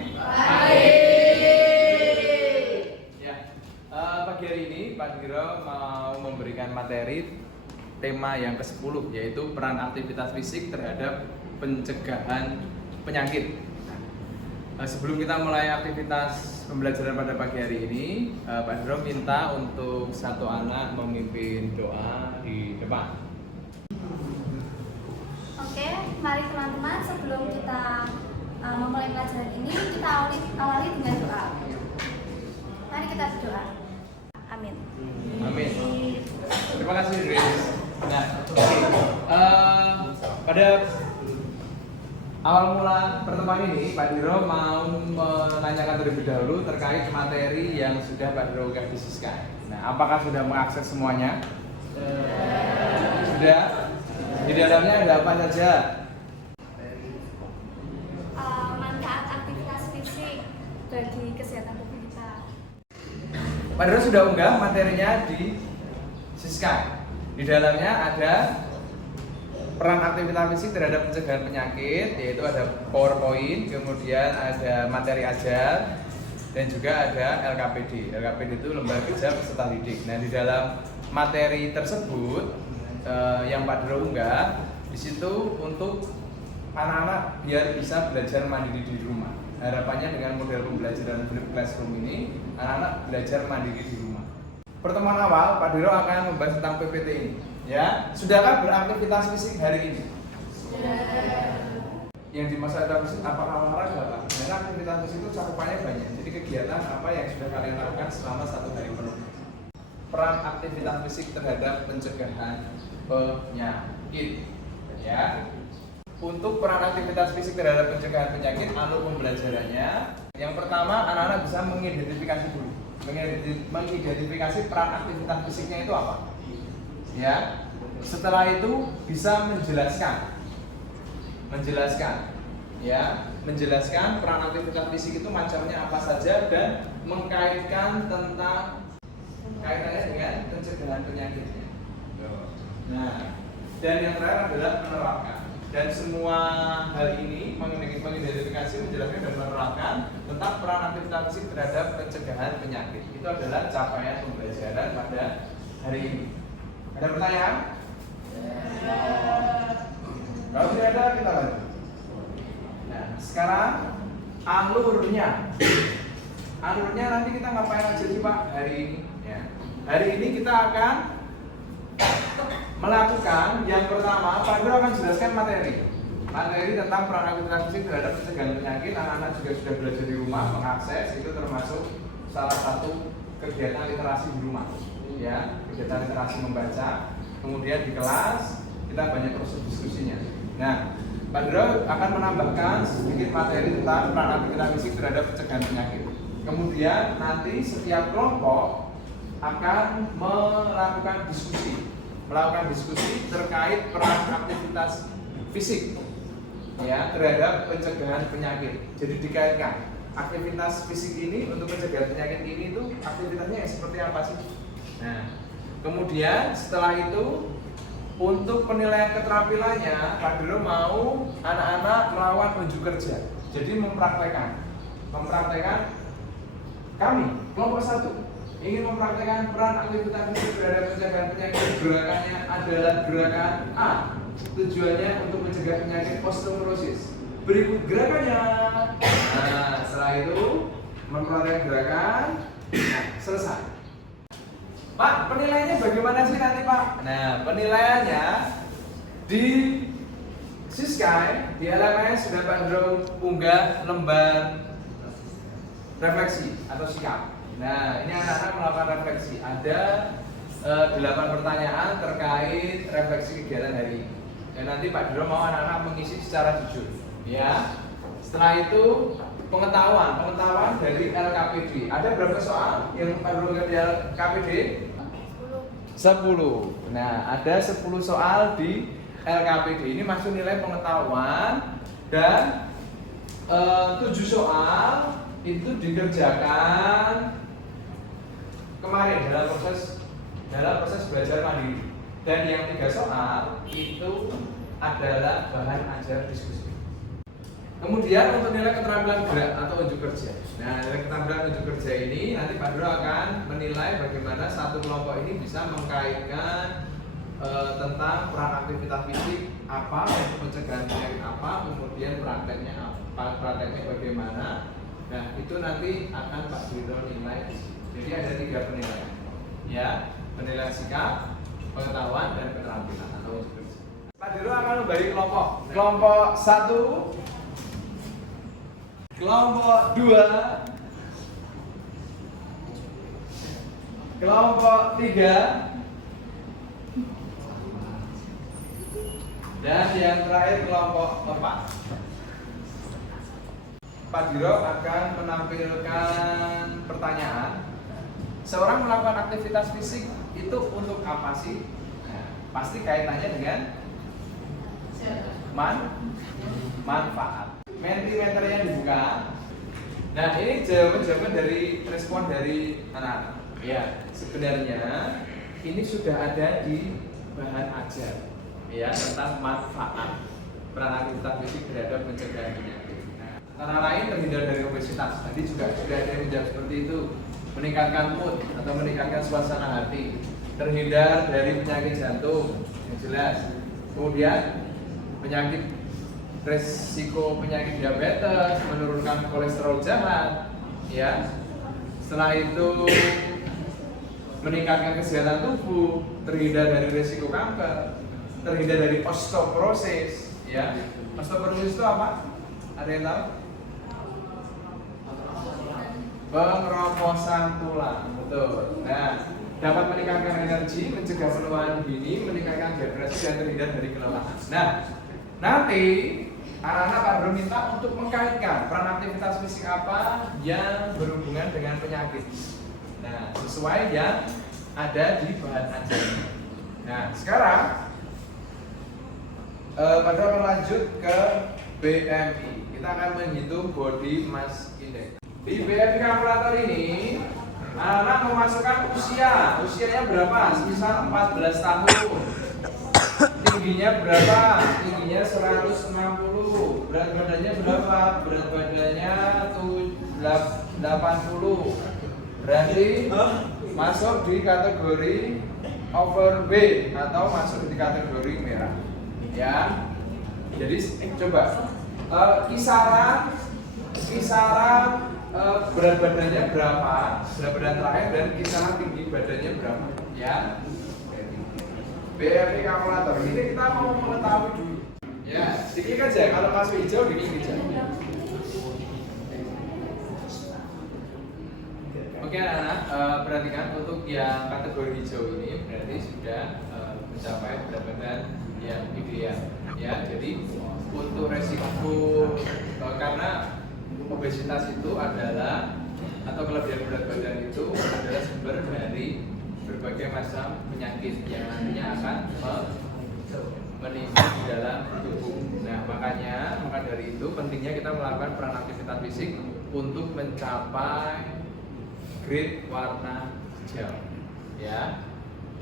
Baik. Ya, pagi hari ini Pak Giro mau memberikan materi tema yang ke-10, yaitu peran aktivitas fisik terhadap pencegahan penyakit. Sebelum kita mulai aktivitas pembelajaran pada pagi hari ini, Pak Giro minta untuk satu anak memimpin doa di depan. Oke, mari teman-teman, sebelum kita memulai pelajaran ini, kita awali dengan doa. Mari kita berdoa. Amin. Amin. Terima kasih, Grace. Nah, pada awal mula pertemuan ini, Pak Diro mau menanyakan terlebih dahulu terkait materi yang sudah Pak Diro diskusikan. Nah, apakah sudah mengakses semuanya? Sudah. Di dalamnya ada apa saja? Manfaat aktivitas fisik bagi kesehatan tubuh kita. Pak Diro sudah unggah materinya di Siska. Di dalamnya ada peran aktivitas fisik terhadap pencegahan penyakit, yaitu ada PowerPoint, kemudian ada materi ajar, dan juga ada LKPD. LKPD itu lembaga kerja peserta didik. Nah, di dalam materi tersebut yang Pak Diro unggah, di situ untuk anak-anak biar bisa belajar mandiri di rumah. Harapannya dengan model pembelajaran flip classroom ini, anak-anak belajar mandiri di rumah. Pertemuan awal, Pak Diro akan membahas tentang PPT ini. Ya, sudahkah beraktivitas fisik hari ini? Yang dimaksud fisik apakah olahraga, Pak? Karena aktivitas fisik itu cakupannya banyak. Jadi kegiatan apa yang sudah kalian lakukan selama 1 hari penuh? Peran aktivitas fisik terhadap pencegahan penyakit. Ya. Untuk peran aktivitas fisik terhadap pencegahan penyakit, alur pembelajarannya. Yang pertama, anak-anak bisa mengidentifikasi dulu. Mengidentifikasi peran aktivitas fisiknya itu apa? Ya. Setelah itu bisa menjelaskan peran aktivitas fisik itu macamnya apa saja dan mengkaitkan tentang kaitannya dengan pencegahan penyakitnya. Nah, dan yang terakhir adalah menerapkan. Dan semua hal ini mengidentifikasi, menjelaskan dan menerapkan tentang peran aktivitas fisik terhadap pencegahan penyakit. Itu adalah capaian pembelajaran pada hari ini. Ada pertanyaan? Kalau tidak ada, kita lanjut. Nah, sekarang alurnya nanti kita ngapain aja sih, Pak, hari ini? Ya. Hari ini kita akan melakukan yang pertama, Pak Guru akan jelaskan materi tentang peran aktivitas fisik terhadap pencegahan penyakit. Anak-anak juga sudah belajar di rumah, mengakses itu termasuk salah satu kegiatan literasi di rumah, ya, kegiatan literasi membaca. Kemudian di kelas kita banyak proses diskusinya. Nah, Pak Guru akan menambahkan sedikit materi tentang peran aktivitas fisik terhadap pencegahan penyakit. Kemudian nanti setiap kelompok akan melakukan diskusi terkait peran aktivitas fisik, ya, terhadap pencegahan penyakit. Jadi dikaitkan aktivitas fisik ini untuk pencegahan penyakit ini itu aktivitasnya yang seperti apa sih? Nah, kemudian setelah itu untuk penilaian keterampilannya, Pak Diro mau anak-anak melakukan unjuk kerja. Jadi mempraktekkan kami kelompok 1 ingin mempraktekkan peran aktivitas fisik terhadap pencegahan penyakit. Gerakannya adalah gerakan A. Tujuannya untuk mencegah penyakit osteoporosis. Berikut gerakannya. Nah, setelah itu mempraktekkan gerakan. Nah, selesai. Pak, penilaiannya bagaimana sih nanti, Pak? Nah, penilaiannya di Siskai, di LMS sudah Pak Dro unggah lembar refleksi atau sikap. Nah, ini anak-anak melakukan refleksi. Ada 8 pertanyaan terkait refleksi kegiatan hari ini. Dan nanti Pak Diro mau anak-anak mengisi secara jujur. Ya. Setelah itu pengetahuan dari LKPD. Ada berapa soal yang Pak Diro di LKPD? 10. Nah, ada 10 soal di LKPD. Ini masuk nilai pengetahuan dan 7 soal itu dikerjakan kemarin dalam proses belajar mandiri, dan yang 3 soal itu adalah bahan ajar diskusi. Kemudian untuk nilai keterampilan gerak atau unjuk kerja. Nah, dari keterampilan unjuk kerja ini nanti Pak Dro akan menilai bagaimana satu kelompok ini bisa mengkaitkan tentang peran aktivitas fisik apa, pencegahan penyakit apa, kemudian prakteknya apa, prakteknya bagaimana. Nah, itu nanti akan Pak Dro nilai. Jadi ada 3 penilaian, ya, penilaian sikap, pengetahuan, dan keterampilan atau unjuk kerja. Pak Dro akan membagi kelompok. Kelompok 1, kelompok 2, kelompok 3, dan yang terakhir kelompok 4. Pak Dro akan menampilkan pertanyaan. Seorang melakukan aktivitas fisik itu untuk apa sih? Nah, pasti kaitannya dengan manfaat. Mentimeternya dibuka. Nah, ini jawaban dari respon dari anak. Ya, sebenarnya ini sudah ada di bahan ajar, ya, tentang manfaat peran aktivitas fisik terhadap pencegahan penyakit. Nah, antara lain terhindar dari obesitas. Tadi juga sudah ada yang menjawab seperti itu. Meningkatkan mood atau meningkatkan suasana hati. Terhindar dari penyakit jantung yang jelas. Kemudian penyakit resiko penyakit diabetes, menurunkan kolesterol jahat, ya. Setelah itu meningkatkan kesehatan tubuh, terhindar dari resiko kanker, terhindar dari osteoporosis, ya. Osteoporosis itu apa? Ada yang tahu? Pengeroposan tulang, betul. Nah, dapat meningkatkan energi, mencegah penuaan dini, meningkatkan depresi, dan terhindar dari kelelahan. Nah, nanti anak-anak Pak Bro minta untuk mengkaitkan peran aktivitas fisik apa yang berhubungan dengan penyakit. Nah, sesuai yang ada di bahan ajar. Nah, sekarang Pak Bro akan lanjut ke BMI. Kita akan menghitung body mass index. Di BMI kalkulator ini, anak memasukkan usianya berapa? Semisal 14 tahun. Tingginya berapa? Tingginya 160. Berat badannya berapa? Berat badannya 80. Berarti masuk di kategori overweight atau masuk di kategori merah. Ya. Jadi coba kisaran berat badannya berapa, berat badan terakhir, dan kisaran tinggi badannya berapa, ya. BMI kalkulator ini kita mau mengetahui dulu, ya. Diklik aja, kalau masuk hijau diklik aja. Oke anak-anak, perhatikan untuk yang kategori hijau ini berarti sudah mencapai berat badan yang ideal, ya. Jadi untuk resiko karena obesitas itu adalah atau kelebihan berat badan itu adalah sumber dari berbagai macam penyakit yang nantinya akan meningkat di dalam tubuh. Nah, maka dari itu pentingnya kita melakukan peran aktivitas fisik untuk mencapai grade warna hijau, ya.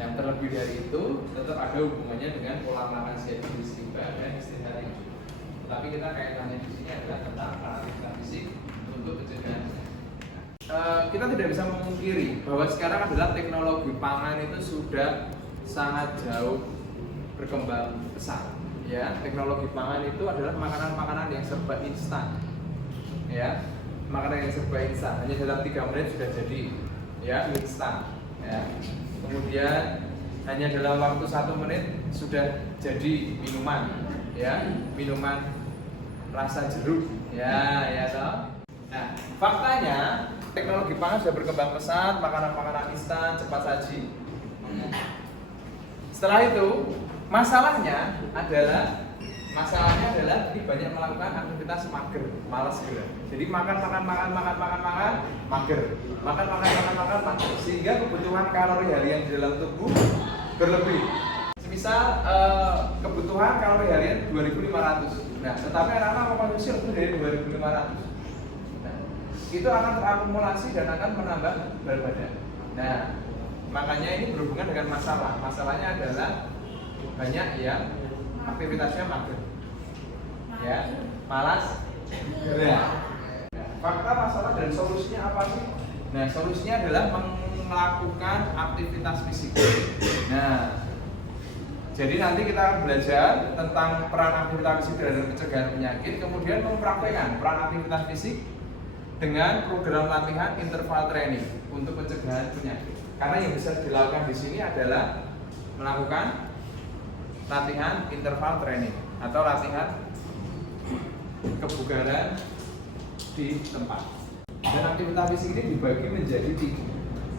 Yang terlebih dari itu tetap ada hubungannya dengan pola makan sehat, istiqomah, dan istirahat yang cukup. Tapi kita kaitannya di sini adalah tentang peran aktivitas fisik untuk pencegahan. Kita tidak bisa memungkiri bahwa sekarang adalah teknologi pangan itu sudah sangat jauh berkembang pesat. Ya, teknologi pangan itu adalah makanan-makanan yang serba instan. Ya, makanan yang serba instan. Hanya dalam 3 menit sudah jadi. Ya, instan. Ya. Kemudian hanya dalam waktu 1 menit sudah jadi minuman. Ya, minuman rasa jeruk. Ya toh. Nah, faktanya teknologi pangan sudah berkembang pesat, makanan-makanan instan, cepat saji. Setelah itu, masalahnya adalah ini banyak melakukan aktivitas mager, malas gerak. Jadi makan, mager. Makan, sehingga kebutuhan kalori harian di dalam tubuh berlebih. Misal kebutuhan kalori harian 2.500. Nah, tetapi anak-anak mengkonsumsi lebih dari 2.500. Nah, itu akan terakumulasi dan akan menambah berat badan. Nah, makanya ini berhubungan dengan masalah. Masalahnya adalah banyak yang aktivitasnya mager, ya, malas gerak. fakta, masalah, dan solusinya apa sih? Nah, solusinya adalah melakukan aktivitas fisik. Nah, jadi nanti kita akan belajar tentang peran aktivitas fisik terhadap pencegahan penyakit, kemudian mempraktekkan peran aktivitas fisik dengan program latihan interval training untuk pencegahan penyakit. Karena yang bisa dilakukan di sini adalah melakukan latihan interval training atau latihan kebugaran di tempat. Dan aktivitas fisik ini dibagi menjadi 3.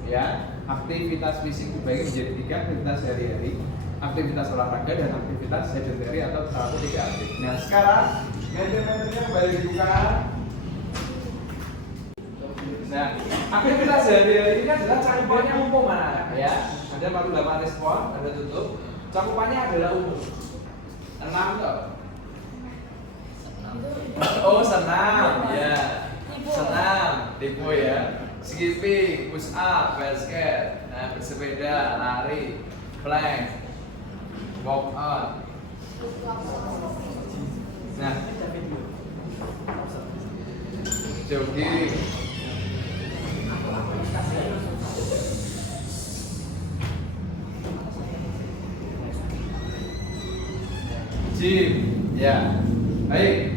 Ya, aktivitas fisik dibagi menjadi 3: aktivitas sehari-hari, aktivitas olahraga, dan aktivitas sedentary atau satu tidak aktif. Nah, sekarang meja-mejanya kembali dibuka. Nah, aktivitas sehari-hari ini adalah cakupannya umum, anak-anak ya. Ada 48 respon, ada tutup. Cakupannya adalah umum. 6 toh. Oh, senam, ya. Senam, tipu ya. Skipping, push up, basket, nah, bersepeda, lari, plank, walk out. Nah, jogging. Gym, ya. Baik.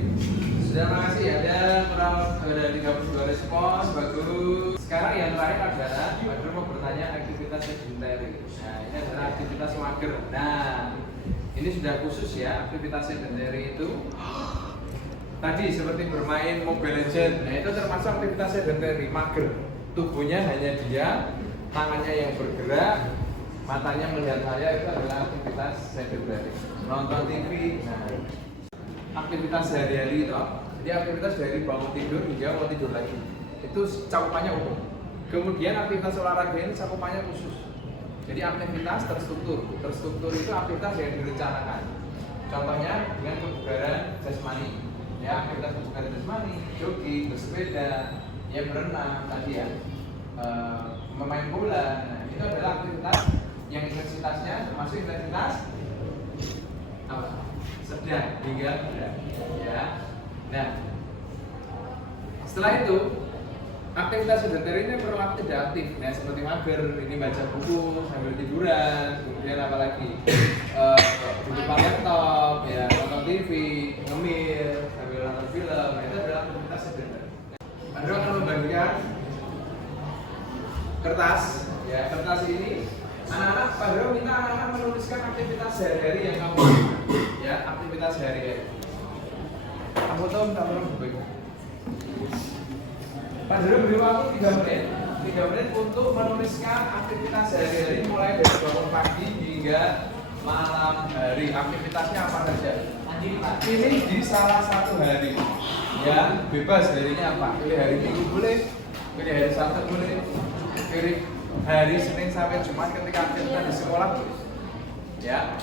Sudah, makasih. Ada kurang ada 32 respons, bagus. Sekarang yang terakhir adalah Badru mau bertanya aktivitas sedentary. Nah, ini adalah aktivitas mager. Nah, ini sudah khusus ya, aktivitas sedentary itu tadi seperti bermain Mobile Legends. Nah, itu termasuk aktivitas sedentary mager. Tubuhnya hanya diam, tangannya yang bergerak, matanya melihat saya, itu adalah aktivitas sedentary. Nonton TV. Nah, aktivitas sehari-hari itu apa? Jadi aktivitas dari bangun tidur hingga mau tidur lagi itu cakupannya umum. Kemudian aktivitas olahraga ini cakupannya khusus. Jadi aktivitas terstruktur. Terstruktur itu aktivitas yang direncanakan. Contohnya dengan kebugaran jasmani. Ya, aktivitas kebugaran jasmani, jogging, bersepeda, ya berenang tadi ya, memain bola. Nah, itu adalah aktivitas yang intensitasnya termasuk intensitas apa? Sedang hingga berat. Ya. Nah, setelah itu aktivitas sedentary ini berlaku tidak aktif. Nah, seperti mager, ini baca buku sambil tiduran, kemudian apa lagi? Di depan laptop, ya, nonton TV, ngemil sambil nonton film. Nah, itu adalah aktivitas sedentary. Anda akan membagikan kertas, ya, kertas ini. Anak-anak, Padahal minta anak-anak menuliskan aktivitas sehari-hari yang kamu lakukan. Ya, aktivitas sehari-hari. Aku tahu minta tolong berbagi. Padahal beri waktu 3 menit untuk menuliskan aktivitas sehari-hari mulai dari bangun pagi hingga malam hari. Aktivitasnya apa saja? Ini di salah satu hari. Ya, bebas harinya apa? Pilih hari Minggu boleh, pilih hari Sabtu boleh, pilih hari Senin sampai Jumat ketika aktivitas di sekolah boleh. Ya.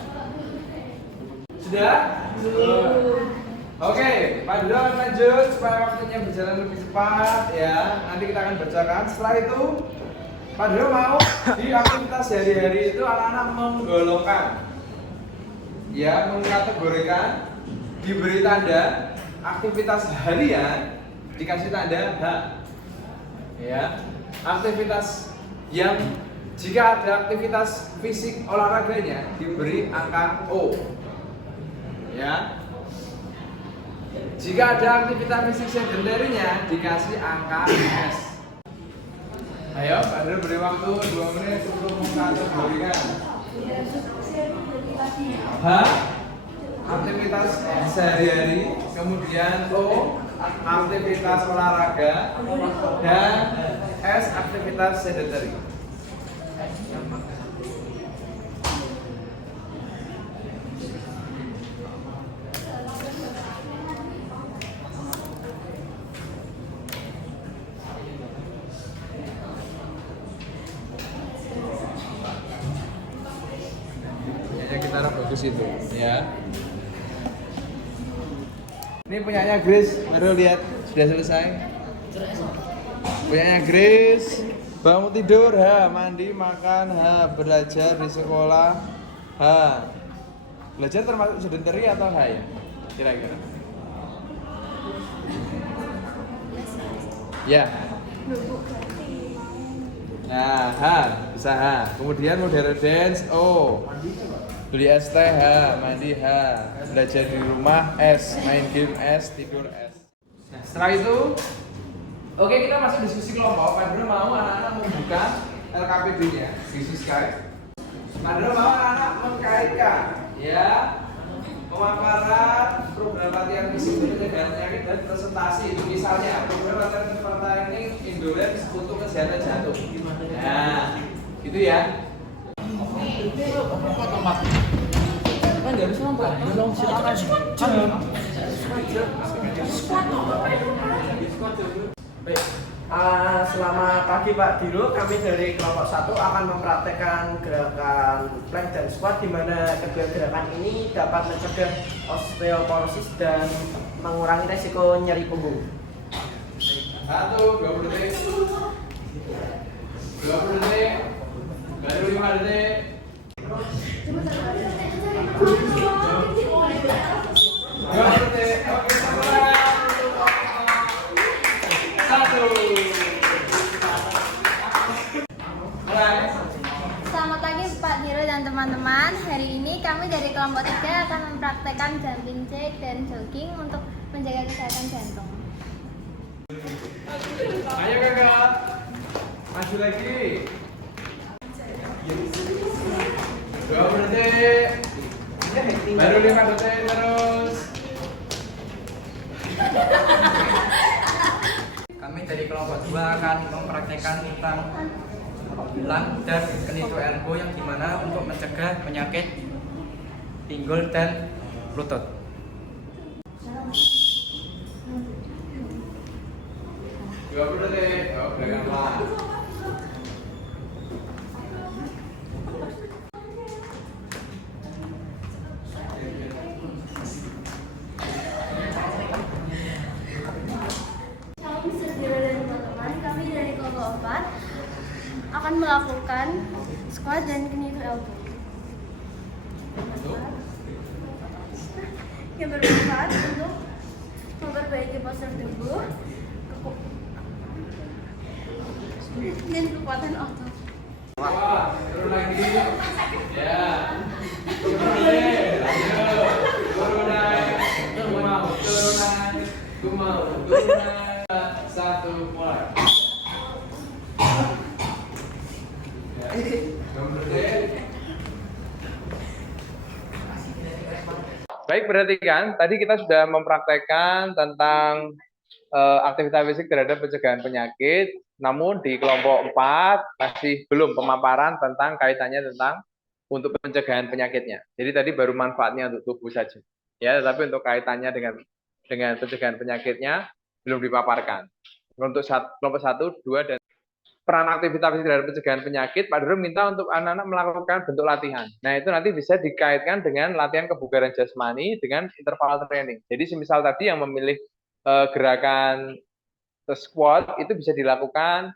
Sudah? Oke, Pak Dula akan lanjut supaya waktunya berjalan lebih cepat ya. Nanti kita akan bacakan. Setelah itu, Pak Dula mau di aktivitas sehari-hari itu anak-anak menggolongkan, ya, mengkategorikan, diberi tanda aktivitas harian, dikasih tanda H. Ya, aktivitas yang jika ada aktivitas fisik olahraganya diberi angka O. Ya. Jika ada aktivitas fisik sedentary-nya dikasih angka S. Ayo, Pak Dr. beri waktu 2 menit untuk mengkategorikan. H, aktivitas sehari-hari, kemudian O, aktivitas olahraga, dan S, aktivitas sedentary. Bagus itu, ya. Ini punyanya Grace, baru lihat sudah selesai. Punyanya Grace, bangun tidur, H, mandi, makan, H, belajar di sekolah, H. Belajar termasuk sedentary atau H ya? Kira-kira. Ya. Lubuk berarti. Nah, H, bisa H. Kemudian modern dance, O. Beli es teh, H. Mandi, H. Belajar di rumah, S. Main game, S. Tidur, S. Nah, setelah itu, oke, kita masuk diskusi kelompok. Pak Dro mau anak-anak membuka LKPD-nya, bisnis guide. Pak Dro mau anak-anak mengkaitkan, ya, pemaparan program latihan fisik untuk pencegahan penyakit dan presentasi. Misalnya, program latihan seperti ini endurance untuk kesehatan jantung. Nah, gitu ya. Kan nggak bisa nonton, belum silakan. Baik, selama pagi Pak Diro, kami dari kelompok 1 akan mempraktekkan gerakan plank dan squat, di mana kedua gerakan ini dapat mencegah osteoporosis dan mengurangi resiko nyeri punggung. 20 detik. 20 detik. Baru 5 detik. 20 detik. Oke, mulai. 1. Mulai. Selamat pagi Pak Diro dan teman-teman. Hari ini kami dari kelompok 3 akan mempraktekkan jumping jack dan jogging untuk menjaga kesehatan jantung. Ayo kakak. Maju lagi. 20 detik. Baru 5 detik terus. Kami dari kelompok 2 akan mempraktekkan tentang lung dan knee to elbow, yang dimana untuk mencegah penyakit pinggul dan lutut. Dua puluh detik. Oh, belakang pelan. Salam sejahtera dari teman-teman. Kami dari kelompok 4 akan melakukan squat dan knee to elbow. Yang bermanfaat untuk memperbaiki postur tubuh dan kekuatan otot. Wah, turun lagi. Ya. Turun lagi. Lanjut. Turun lagi. Gue mau turun lagi. Gue mau turun lagi. 1, mulai. Ya. 20 detik. Baik, berarti kan tadi kita sudah mempraktekkan tentang aktivitas fisik terhadap pencegahan penyakit, namun di kelompok 4 masih belum pemaparan tentang kaitannya tentang untuk pencegahan penyakitnya. Jadi tadi baru manfaatnya untuk tubuh saja. Ya, tetapi untuk kaitannya dengan pencegahan penyakitnya belum dipaparkan. Untuk kelompok 1, 2 dan peran aktivitas fisik terhadap pencegahan penyakit, Pak Doro minta untuk anak-anak melakukan bentuk latihan. Nah, itu nanti bisa dikaitkan dengan latihan kebugaran jasmani dengan interval training. Jadi, semisal tadi yang memilih gerakan squat itu bisa dilakukan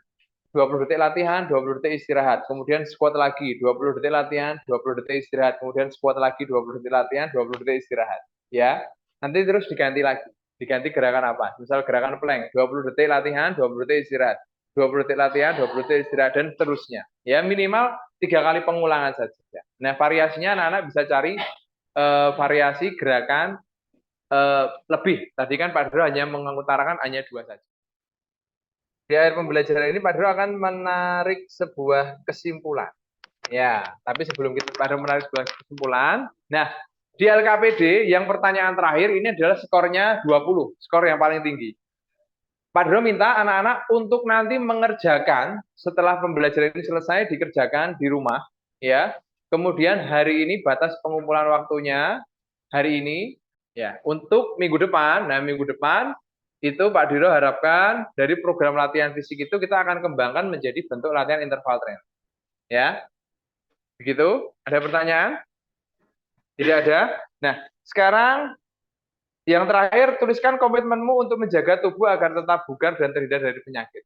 20 detik latihan, 20 detik istirahat. Kemudian squat lagi, 20 detik latihan, 20 detik istirahat. Kemudian squat lagi, 20 detik latihan, 20 detik istirahat. Ya, nanti terus diganti lagi. Diganti gerakan apa? Misal gerakan plank, 20 detik latihan, 20 detik istirahat. 20 detik latihan, 20 detik istirahat, dan seterusnya. Ya, minimal 3 kali pengulangan saja. Nah, variasinya anak-anak bisa cari variasi gerakan lebih. Tadi kan Pak Dro hanya mengutarakan hanya 2 saja. Di akhir pembelajaran ini Pak Dro akan menarik sebuah kesimpulan. Ya, tapi sebelum kita Pak Dro menarik sebuah kesimpulan, nah, di LKPD yang pertanyaan terakhir ini adalah skornya 20, skor yang paling tinggi. Pak Dro minta anak-anak untuk nanti mengerjakan setelah pembelajaran ini selesai dikerjakan di rumah, ya. Kemudian hari ini batas pengumpulan waktunya hari ini, ya. Untuk minggu depan, nah minggu depan itu Pak Diro harapkan dari program latihan fisik itu kita akan kembangkan menjadi bentuk latihan interval training, ya. Begitu? Ada pertanyaan? Tidak ada. Nah, sekarang yang terakhir, tuliskan komitmenmu untuk menjaga tubuh agar tetap bugar dan terhindar dari penyakit.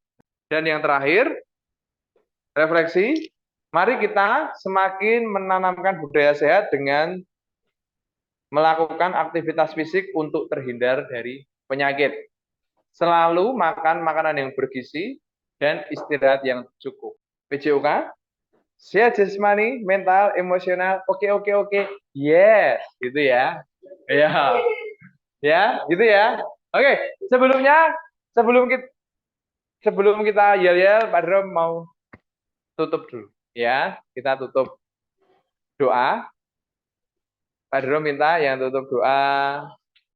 Dan yang terakhir, refleksi. Mari kita semakin menanamkan budaya sehat dengan melakukan aktivitas fisik untuk terhindar dari penyakit. Selalu makan makanan yang bergizi dan istirahat yang cukup. PJOK, sehat jasmani, mental, emosional, oke. Yes, gitu ya. Ya. Ya, gitu ya. Oke, sebelum kita yel-yel, Pak Drom mau tutup dulu. Ya, kita tutup doa. Pak Drom minta yang tutup doa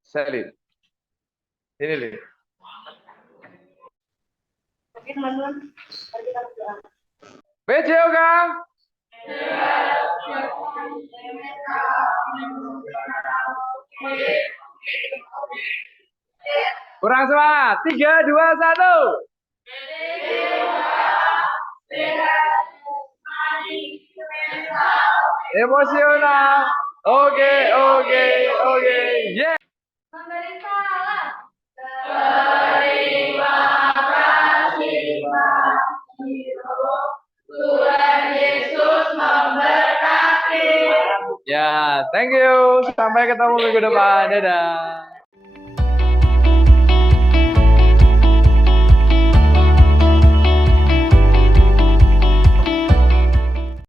Selin. Ini Lin. Oke teman-teman, mari kita berdoa. PJOK. Kurang semangat. 3, 2, 1. Emosional. Oke. Yeah. Memberi salam. Terima kasih Tuhan Yesus memberkati. Ya, thank you. Sampai ketemu minggu depan. Dadah.